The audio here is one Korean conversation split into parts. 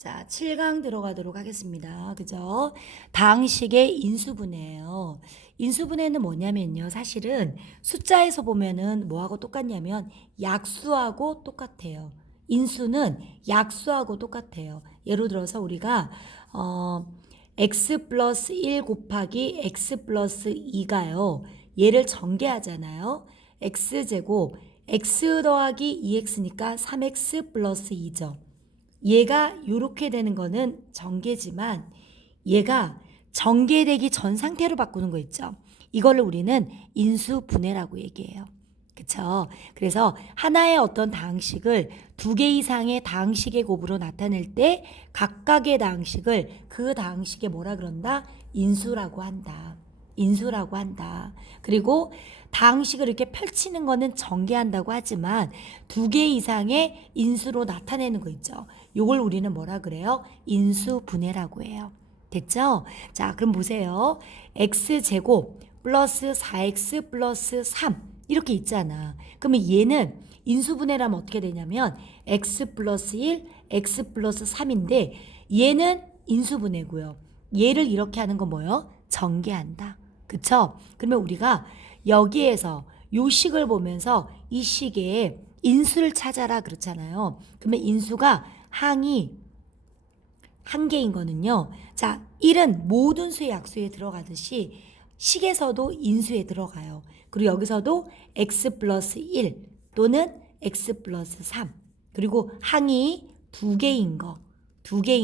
자, 7강 들어가도록 하겠습니다. 그죠? 다항식의 인수분해예요. 인수분해는 뭐냐면요. 사실은 숫자에서 보면은 뭐하고 똑같냐면 약수하고 똑같아요. 인수는 약수하고 똑같아요. 예를 들어서 우리가 x 플러스 1 곱하기 x 플러스 2가요. 얘를 전개하잖아요. x제곱 x 더하기 2x니까 3x 플러스 2죠. 얘가 이렇게 되는 거는 전개지만 얘가 전개되기 전 상태로 바꾸는 거 있죠. 이거를 우리는 인수분해라고 얘기해요. 그쵸? 그래서 하나의 어떤 다항식을 두 개 이상의 다항식의 곱으로 나타낼 때 각각의 다항식을 그 다항식에 뭐라 그런다? 인수라고 한다. 인수라고 한다. 그리고 다항식을 이렇게 펼치는 거는 전개한다고 하지만 두 개 이상의 인수로 나타내는 거 있죠. 요걸 우리는 뭐라 그래요? 인수분해라고 해요. 됐죠? 자, 그럼 보세요. x제곱 플러스 4x 플러스 3 이렇게 있잖아. 그러면 얘는 인수분해라면 어떻게 되냐면 x 플러스 1, x 플러스 3인데 얘는 인수분해고요. 얘를 이렇게 하는 건 뭐예요? 전개한다. 그쵸? 그러면 우리가 여기에서 요 식을 보면서 이 식의 인수를 찾아라 그렇잖아요. 그러면 인수가 항이 한 개인 거는요. 자, 1은 모든 수의 약수에 들어가듯이 식에서도 인수에 들어가요. 그리고 여기서도 x 플러스 1 또는 x 플러스 3 그리고 항이 두 개인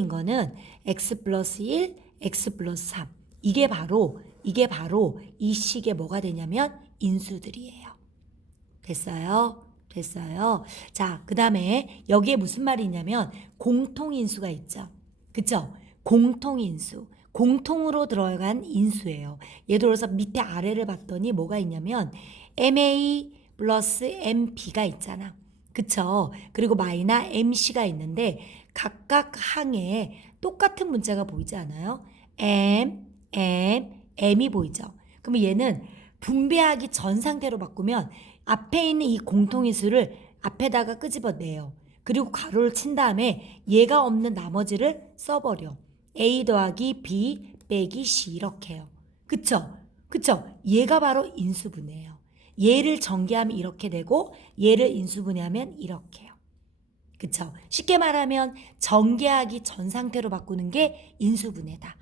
거는 x 플러스 1, x 플러스 3 이게 바로 이 식의 뭐가 되냐면 인수들이에요. 됐어요? 됐어요. 자, 그 다음에 여기에 무슨 말이 있냐면 공통인수가 있죠. 그쵸? 공통인수. 공통으로 들어간 인수예요. 예를 들어서 밑에 아래를 봤더니 뭐가 있냐면 MA 플러스 MB가 있잖아. 그쵸? 그리고 마이너 MC가 있는데 각각 항에 똑같은 문자가 보이지 않아요? M이 보이죠? 그러면 얘는 분배하기 전 상태로 바꾸면 앞에 있는 이 공통인수를 앞에다가 끄집어내요. 그리고 가로를 친 다음에 얘가 없는 나머지를 써버려. A 더하기 B 빼기 C 이렇게 해요. 그쵸? 그쵸? 얘가 바로 인수분해예요. 얘를 전개하면 이렇게 되고 얘를 인수분해하면 이렇게 해요. 그쵸? 쉽게 말하면 전개하기 전 상태로 바꾸는 게 인수분해다.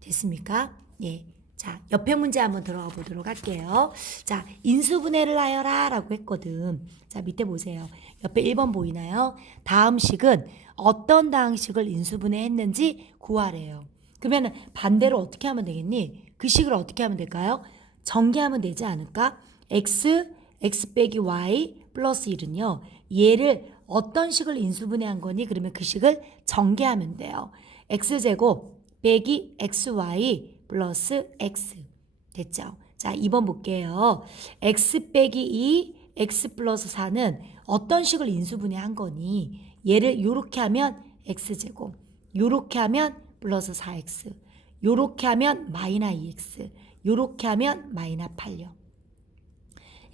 됐습니까? 예. 자, 옆에 문제 한번 들어가 보도록 할게요. 자, 인수분해를 하여라 라고 했거든. 자, 밑에 보세요. 옆에 1번 보이나요? 다음 식은 어떤 다항식을 인수분해했는지 구하래요. 그러면 반대로 어떻게 하면 되겠니? 그 식을 어떻게 하면 될까요? 전개하면 되지 않을까? x 빼기 y 플러스 1은요. 얘를 어떤 식을 인수분해한 거니? 그러면 그 식을 전개하면 돼요. x제곱 빼기 xy 플러스 x 됐죠? 자, 2번 볼게요. x 빼기 2 x 플러스 4는 어떤 식을 인수분해한 거니? 얘를 요렇게 하면 x제곱 요렇게 하면 플러스 4x 요렇게 하면 마이너 2x 요렇게 하면 마이너 8요.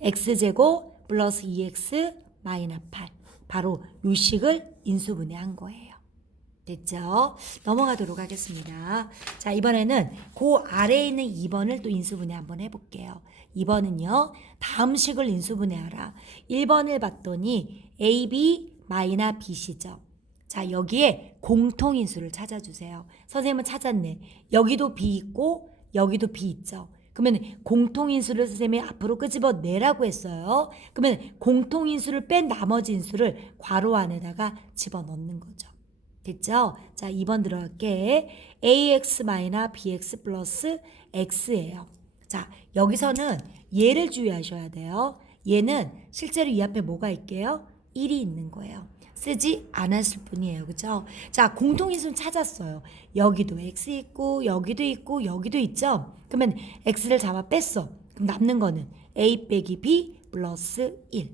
x제곱 플러스 2x 마이너 8 바로 요 식을 인수분해한 거예요. 됐죠? 넘어가도록 하겠습니다. 자, 이번에는 그 아래에 있는 2번을 또 인수분해 한번 해볼게요. 2번은요. 다음 식을 인수분해하라. 1번을 봤더니 AB 마이너 BC죠. 자, 여기에 공통인수를 찾아주세요. 선생님은 찾았네. 여기도 B 있고 여기도 B 있죠. 그러면 공통인수를 선생님이 앞으로 끄집어내라고 했어요. 그러면 공통인수를 뺀 나머지 인수를 괄호 안에다가 집어넣는 거죠. 됐죠? 자, 2번 들어갈게. ax-bx 플러스 x예요. 자, 여기서는 얘를 주의하셔야 돼요. 얘는 실제로 이 앞에 뭐가 있게요? 1이 있는 거예요. 쓰지 않았을 뿐이에요. 그죠? 자, 공통인수는 찾았어요. 여기도 x 있고 여기도 있고 여기도 있죠? 그러면 x를 잡아 뺐어. 그럼 남는 거는 a 빼기 b 플러스 1.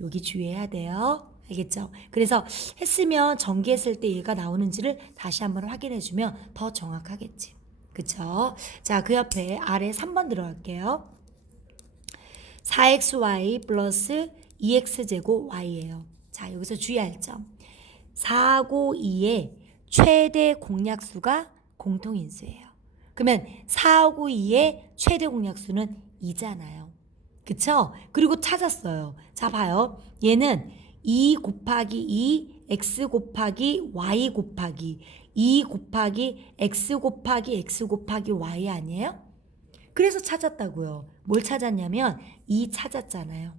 여기 주의해야 돼요. 알겠죠? 그래서 했으면 전개했을 때 얘가 나오는지를 다시 한번 확인해주면 더 정확하겠지. 그쵸? 자, 그 옆에 아래 3번 들어갈게요. 4xy 플러스 2x제곱 y예요. 자, 여기서 주의할 점. 4하고 2의 최대 공약수가 공통인수예요. 그러면 4하고 2의 최대 공약수는 2잖아요. 그쵸? 그리고 찾았어요. 자, 봐요. 얘는 2 곱하기 2 x 곱하기 y 곱하기 2 곱하기 x 곱하기 x 곱하기 y 아니에요? 그래서 찾았다고요. 뭘 찾았냐면 2 찾았잖아요.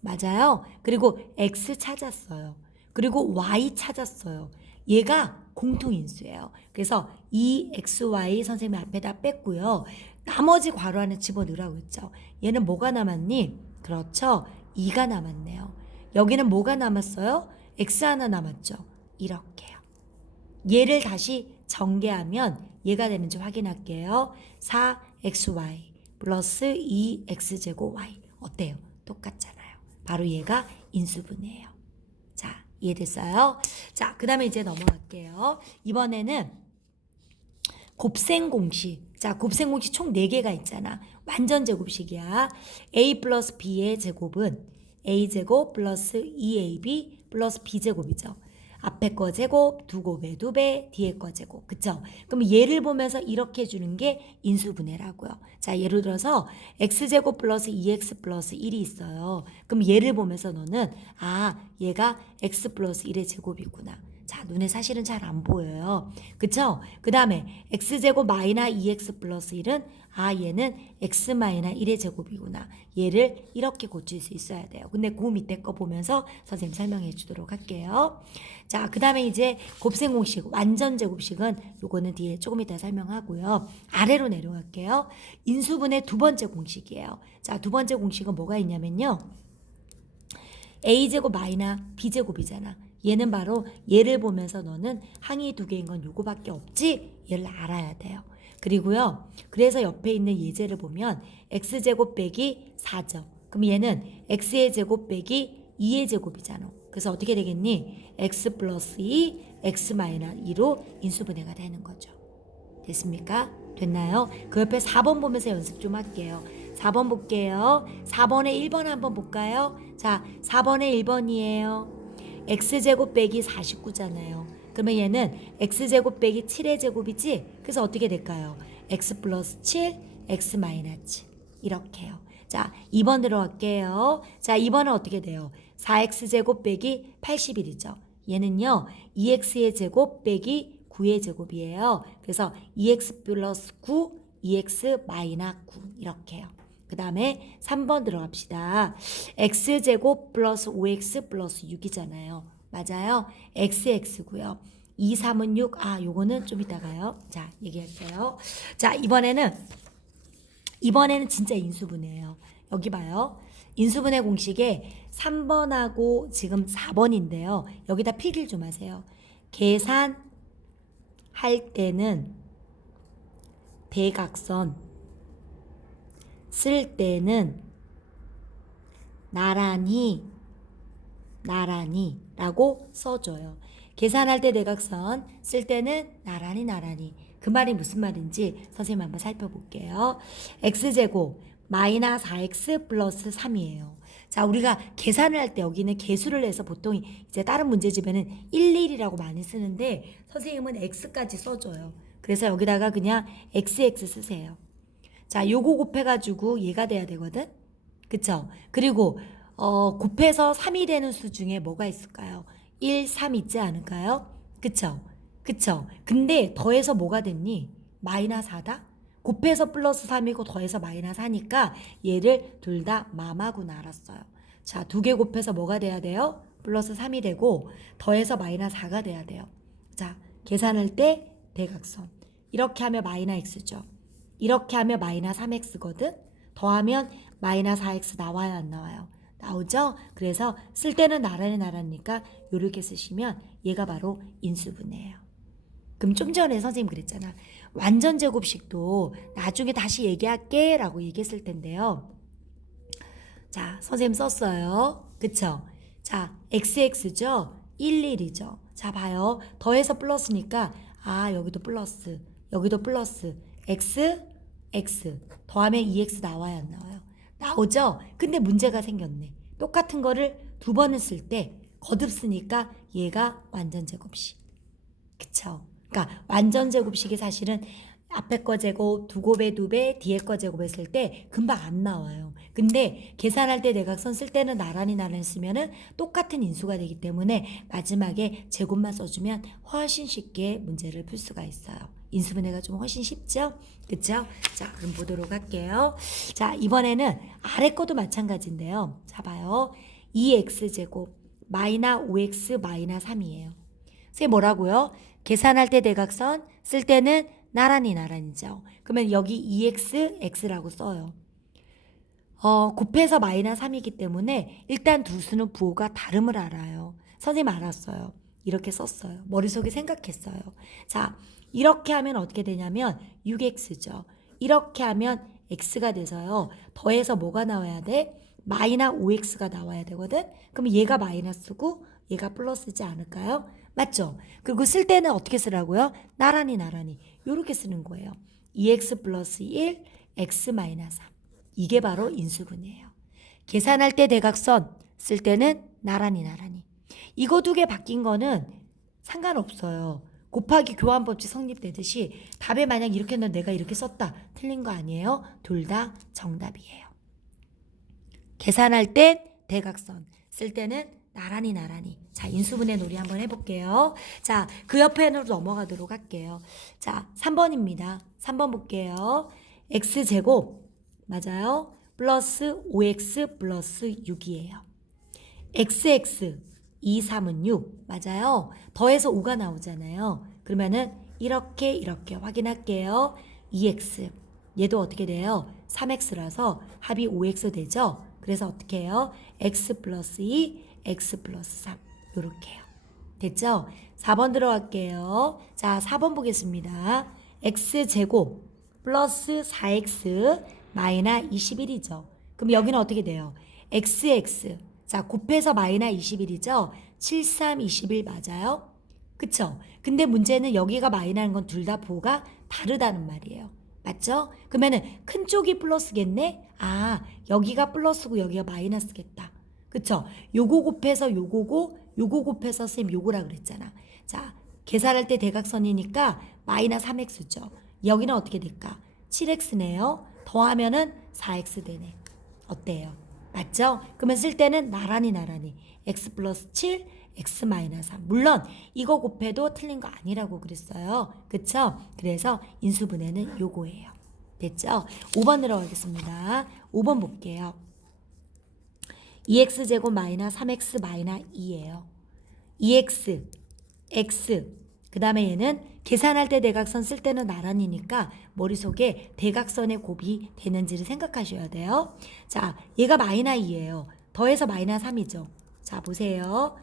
맞아요. 그리고 x 찾았어요. 그리고 y 찾았어요. 얘가 공통인수예요. 그래서 2xy 선생님 앞에다 뺐고요. 나머지 괄호 안에 집어넣으라고 했죠. 얘는 뭐가 남았니? 그렇죠. 2가 남았네요. 여기는 뭐가 남았어요? x 하나 남았죠. 이렇게요. 얘를 다시 전개하면 얘가 되는지 확인할게요. 4xy 플러스 2x제곱 y. 어때요? 똑같잖아요. 바로 얘가 인수분해예요. 자, 이해됐어요? 자, 그 다음에 이제 넘어갈게요. 이번에는 곱셈공식. 자, 곱셈공식 총 4개가 있잖아. 완전 제곱식이야. a 플러스 b의 제곱은 a제곱 플러스 2ab 플러스 b제곱이죠. 앞에 거 제곱, 두 곱에 두 배, 뒤에 거 제곱. 그쵸? 그럼 얘를 보면서 이렇게 해주는 게 인수분해라고요. 자, 예를 들어서 x제곱 플러스 2x 플러스 1이 있어요. 그럼 얘를 보면서 너는 얘가 x 플러스 1의 제곱이구나. 자, 눈에 사실은 잘 안 보여요. 그쵸? 그 다음에 x제곱 마이너스 2x 플러스 1은 얘는 x 마이너스 1의 제곱이구나. 얘를 이렇게 고칠 수 있어야 돼요. 근데 그 밑에 거 보면서 선생님 설명해 주도록 할게요. 자, 그 다음에 이제 곱셈공식, 완전 제곱식은 요거는 뒤에 조금 이따 설명하고요. 아래로 내려갈게요. 인수분해 두 번째 공식이에요. 자, 두 번째 공식은 뭐가 있냐면요. a제곱 마이너스 b제곱이잖아. 얘는 바로 얘를 보면서 너는 항이 두 개인 건 요거밖에 없지? 얘를 알아야 돼요. 그리고요. 그래서 옆에 있는 예제를 보면 x제곱 빼기 4죠. 그럼 얘는 x의 제곱 빼기 2의 제곱이잖아. 그래서 어떻게 되겠니? x 플러스 2, x 마이너스 2로 인수분해가 되는 거죠. 됐습니까? 됐나요? 그 옆에 4번 보면서 연습 좀 할게요. 4번 볼게요. 4번에 1번 한번 볼까요? 자, 4번에 1번이에요. x제곱 빼기 49잖아요. 그러면 얘는 x제곱 빼기 7의 제곱이지? 그래서 어떻게 될까요? x 플러스 7, x 마이너스 7 이렇게요. 자, 2번 들어갈게요. 자, 2번은 어떻게 돼요? 4x제곱 빼기 81이죠. 얘는요 2x의 제곱 빼기 9의 제곱이에요. 그래서 2x 플러스 9, 2x 마이너스 9 이렇게요. 그 다음에 3번 들어갑시다. x제곱 플러스 5x 플러스 6이잖아요. 맞아요? xx고요. 2, 3은 6. 요거는 좀 이따가요. 자, 얘기할게요. 자, 이번에는 진짜 인수분해예요. 여기 봐요. 인수분해 공식에 3번하고 지금 4번인데요. 여기다 필기를 좀 하세요. 계산할 때는 대각선, 쓸 때는 나란히 라고 써줘요. 계산할 때 대각선, 쓸 때는 나란히. 그 말이 무슨 말인지 선생님 한번 살펴볼게요. x제곱 마이너스 4x 플러스 3이에요. 자, 우리가 계산을 할 때 여기는 개수를 해서 보통 이제 다른 문제집에는 1,1이라고 많이 쓰는데 선생님은 x까지 써줘요. 그래서 여기다가 그냥 xx 쓰세요. 자, 요거 곱해가지고 얘가 돼야 되거든? 그쵸? 그리고 곱해서 3이 되는 수 중에 뭐가 있을까요? 1, 3 있지 않을까요? 그쵸? 근데 더해서 뭐가 됐니? 마이너스 4다? 곱해서 플러스 3이고 더해서 마이너스 4니까 얘를 둘 다 맘하고 알았어요. 자, 두 개 곱해서 뭐가 돼야 돼요? 플러스 3이 되고 더해서 마이너스 4가 돼야 돼요. 자, 계산할 때 대각선. 이렇게 하면 마이너스 x죠. 이렇게 하면 마이너스 3x거든? 더하면 마이너스 4x 나와요, 안 나와요? 나오죠? 그래서 쓸 때는 나란히니까 이렇게 쓰시면 얘가 바로 인수분해예요. 그럼 좀 전에 선생님 그랬잖아. 완전 제곱식도 나중에 다시 얘기할게 라고 얘기했을 텐데요. 자, 선생님 썼어요. 그쵸? 자, xx죠? 11이죠. 자, 봐요. 더해서 플러스니까 여기도 플러스, 여기도 플러스. x 더하면 2x 나와요, 안 나와요? 나오죠? 근데 문제가 생겼네. 똑같은 거를 두 번을 쓸 때 거듭쓰니까 얘가 완전 제곱식. 그쵸? 그러니까 완전 제곱식이 사실은 앞에 거 제곱, 두 곱에 두 배, 뒤에 거 제곱했을 때 금방 안 나와요. 근데 계산할 때 대각선 쓸 때는 나란히 쓰면은 똑같은 인수가 되기 때문에 마지막에 제곱만 써주면 훨씬 쉽게 문제를 풀 수가 있어요. 인수분해가 좀 훨씬 쉽죠? 그쵸? 자, 그럼 보도록 할게요. 자, 이번에는 아래 것도 마찬가지인데요. 자, 봐요. 2x제곱 마이너 5x 마이너 3이에요. 선생님 뭐라고요? 계산할 때 대각선 쓸 때는 나란히죠. 그러면 여기 2x, x라고 써요. 곱해서 마이너스 3이기 때문에 일단 두 수는 부호가 다름을 알아요. 선생님 알았어요. 이렇게 썼어요. 머릿속에 생각했어요. 자, 이렇게 하면 어떻게 되냐면 6x죠. 이렇게 하면 x가 돼서요. 더해서 뭐가 나와야 돼? 마이너스 5x가 나와야 되거든. 그럼 얘가 마이너스고 얘가 플러스지 않을까요? 맞죠? 그리고 쓸 때는 어떻게 쓰라고요? 나란히 이렇게 쓰는 거예요. 2x 플러스 1, x 마이너스 3. 이게 바로 인수분해예요. 계산할 때 대각선 쓸 때는 나란히. 이거 두 개 바뀐 거는 상관없어요. 곱하기 교환법칙 성립되듯이 답에 만약 이렇게 넣으면 내가 이렇게 썼다. 틀린 거 아니에요? 둘 다 정답이에요. 계산할 땐 대각선, 쓸 때는 나란히. 자, 인수분해 놀이 한번 해볼게요. 자, 그 옆에로 넘어가도록 할게요. 자, 3번입니다. 3번 볼게요. x제곱, 맞아요? 플러스 5x 플러스 6이에요. xx, 2, 3은 6, 맞아요? 더해서 5가 나오잖아요. 그러면은 이렇게 확인할게요. 2x, 얘도 어떻게 돼요? 3x라서 합이 5x 되죠? 그래서 어떻게 해요? x 플러스 2, x 플러스 3 요렇게요. 됐죠? 4번 들어갈게요. 자, 4번 보겠습니다. x제곱 플러스 4x 마이너 21이죠. 그럼 여기는 어떻게 돼요? xx 자, 곱해서 마이너 21이죠? 7, 3, 21 맞아요? 그쵸? 근데 문제는 여기가 마이너인 건 둘 다 부호가 다르다는 말이에요. 맞죠? 그러면은 큰 쪽이 플러스겠네? 아, 여기가 플러스고 여기가 마이너스겠다. 그쵸? 요거 곱해서 요거고 요거 곱해서 쌤 요거라 그랬잖아. 자, 계산할 때 대각선이니까 마이너 3x죠. 여기는 어떻게 될까? 7x네요. 더하면은 4x 되네. 어때요? 맞죠? 그러면 쓸 때는 나란히. x 플러스 7, x 마이너스 3. 물론 이거 곱해도 틀린 거 아니라고 그랬어요. 그쵸? 그래서 인수분해는 요거예요. 됐죠? 5번 들어가겠습니다. 5번 볼게요. 2x제곱 마이너 3x 마이너 2예요. 2x, x, 그 다음에 얘는 계산할 때 대각선 쓸 때는 나란히니까 머릿속에 대각선의 곱이 되는지를 생각하셔야 돼요. 자, 얘가 마이너 2예요. 더해서 마이너 3이죠. 자, 보세요.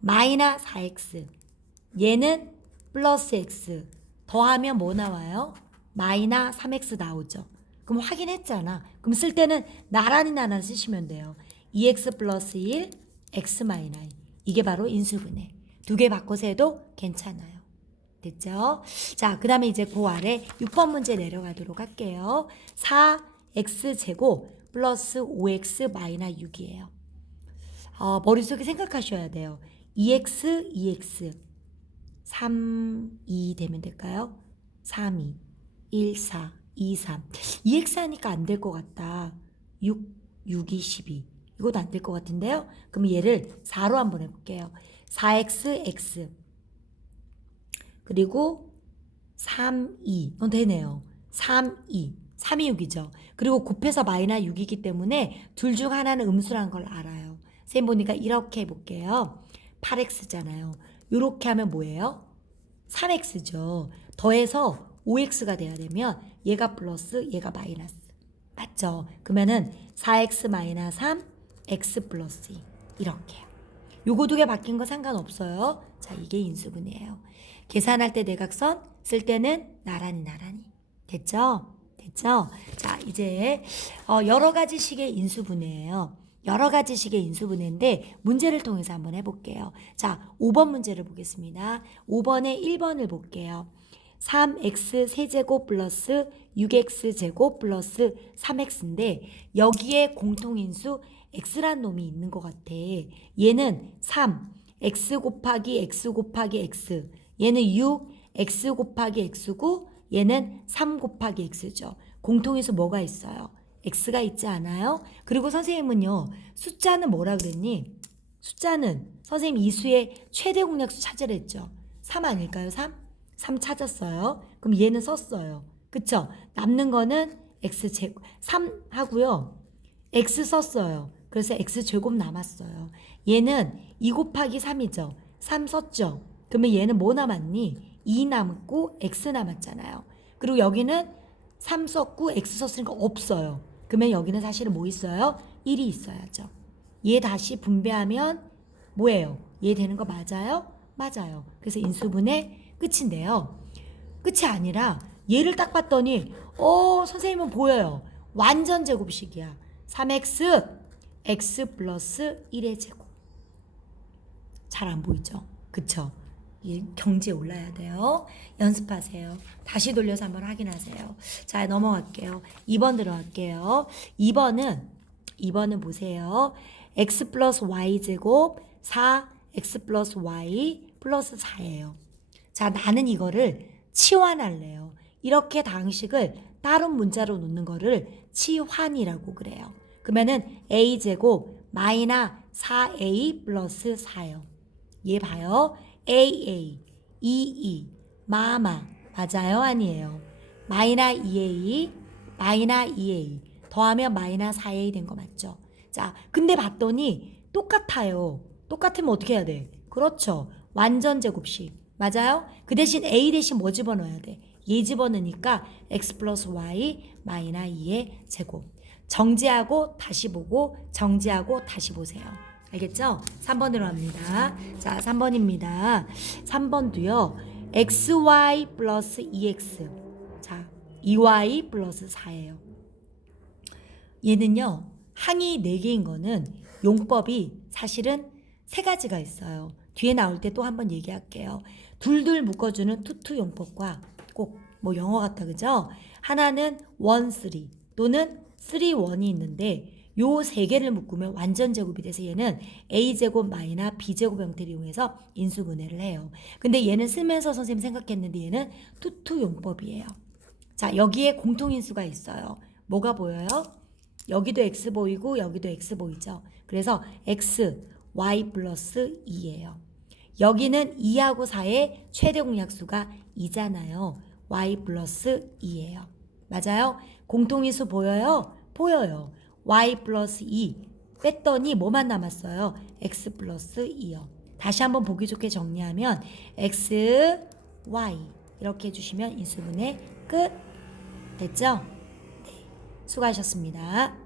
마이너 4x, 얘는 플러스 x, 더하면 뭐 나와요? 마이너 3x 나오죠. 그럼 확인했잖아. 그럼 쓸 때는 나란히 쓰시면 돼요. 2x 플러스 1, x 마이너 2. 이게 바로 인수분해. 두 개 바꿔서 해도 괜찮아요. 됐죠? 자, 그 다음에 이제 그 아래 6번 문제 내려가도록 할게요. 4x제곱 플러스 5x 마이너 6이에요. 머릿속에 생각하셔야 돼요. 2x, 2x, 3, 2 되면 될까요? 3, 2, 1, 4, 2, 3. 2x 하니까 안 될 것 같다. 6, 6, 2, 12. 이것도 안 될 것 같은데요? 그럼 얘를 4로 한번 해볼게요. 4x, x. 그리고 3, 2. 되네요. 3, 2. 3이 6이죠. 그리고 곱해서 마이너 6이기 때문에 둘 중 하나는 음수라는 걸 알아요. 쌤 보니까 이렇게 해볼게요. 8x잖아요. 이렇게 하면 뭐예요? 3x죠. 더해서 5x가 돼야 되면 얘가 플러스 얘가 마이너스. 맞죠? 그러면은 4x 마이너스 3, x 플러스 2. 이렇게요. 요거 두 개 바뀐 거 상관없어요. 자, 이게 인수분해예요. 계산할 때 대각선, 쓸 때는 나란히. 됐죠? 자, 이제 여러 가지 식의 인수분해예요. 여러 가지 식의 인수분해인데 문제를 통해서 한번 해볼게요. 자, 5번 문제를 보겠습니다. 5번에 1번을 볼게요. 3x 세제곱 플러스 6x 제곱 플러스 3x인데 여기에 공통인수 x란 놈이 있는 것 같아. 얘는 3, x 곱하기 x 곱하기 x. 얘는 6, x 곱하기 x9, 얘는 3 곱하기 x죠. 공통인수 뭐가 있어요? x가 있지 않아요? 그리고 선생님은요, 숫자는 뭐라 그랬니? 숫자는 선생님 이 수의 최대 공약수 찾으랬죠. 3 아닐까요? 3? 3 찾았어요. 그럼 얘는 썼어요. 그쵸? 남는 거는 x제곱 3 하고요. x 썼어요. 그래서 x제곱 남았어요. 얘는 2 곱하기 3이죠. 3 썼죠. 그러면 얘는 뭐 남았니? 2 남고 x 남았잖아요. 그리고 여기는 3 썼고 x 썼으니까 없어요. 그러면 여기는 사실은 뭐 있어요? 1이 있어야죠. 얘 다시 분배하면 뭐예요? 얘 되는 거 맞아요? 맞아요. 그래서 인수분해 끝인데요. 끝이 아니라 얘를 딱 봤더니 선생님은 보여요. 완전 제곱식이야. 3x x 플러스 1의 제곱. 잘 안 보이죠? 그쵸? 경지에 올라야 돼요. 연습하세요. 다시 돌려서 한번 확인하세요. 자, 넘어갈게요. 2번 들어갈게요. 2번은 보세요. x 플러스 y 제곱 4 x 플러스 y 플러스 4예요. 자, 나는 이거를 치환할래요. 이렇게 다항식을 다른 문자로 놓는 거를 치환이라고 그래요. 그러면은 a 제곱 마이너 4a 플러스 4요. 얘 봐요. AA, 22, 마마 맞아요? 아니에요? 마이너 2A, 마이너 2A 더하면 마이너 4A 된 거 맞죠? 자, 근데 봤더니 똑같아요. 똑같으면 어떻게 해야 돼? 그렇죠. 완전 제곱식. 맞아요? 그 대신 A 대신 뭐 집어넣어야 돼? 얘 집어넣으니까 x 플러스 y 마이너 2의 제곱. 정지하고 다시 보고 정지하고 다시 보세요. 알겠죠? 3번으로 합니다. 자, 3번입니다. 3번도요. xy 플러스 2x. 자, 2y 플러스 4예요. 얘는요. 항이 4개인 거는 용법이 사실은 3가지가 있어요. 뒤에 나올 때 또 한번 얘기할게요. 둘둘 묶어주는 투투 용법과 꼭 뭐 영어 같다 그죠? 하나는 1, 3 또는 3, 1이 있는데 요 3개를 묶으면 완전 제곱이 돼서 얘는 a제곱 마이너 b제곱 형태를 이용해서 인수분해를 해요. 근데 얘는 쓰면서 선생님 생각했는데 얘는 투투 용법이에요. 자, 여기에 공통인수가 있어요. 뭐가 보여요? 여기도 x 보이고 여기도 x 보이죠? 그래서 x, y 플러스 2예요. 여기는 2하고 4의 최대 공약수가 2잖아요. y 플러스 2예요. 맞아요? 공통인수 보여요? 보여요. y 플러스 2 뺐더니 뭐만 남았어요? x 플러스 2요. 다시 한번 보기 좋게 정리하면 x, y 이렇게 해주시면 인수분해 끝. 됐죠? 네, 수고하셨습니다.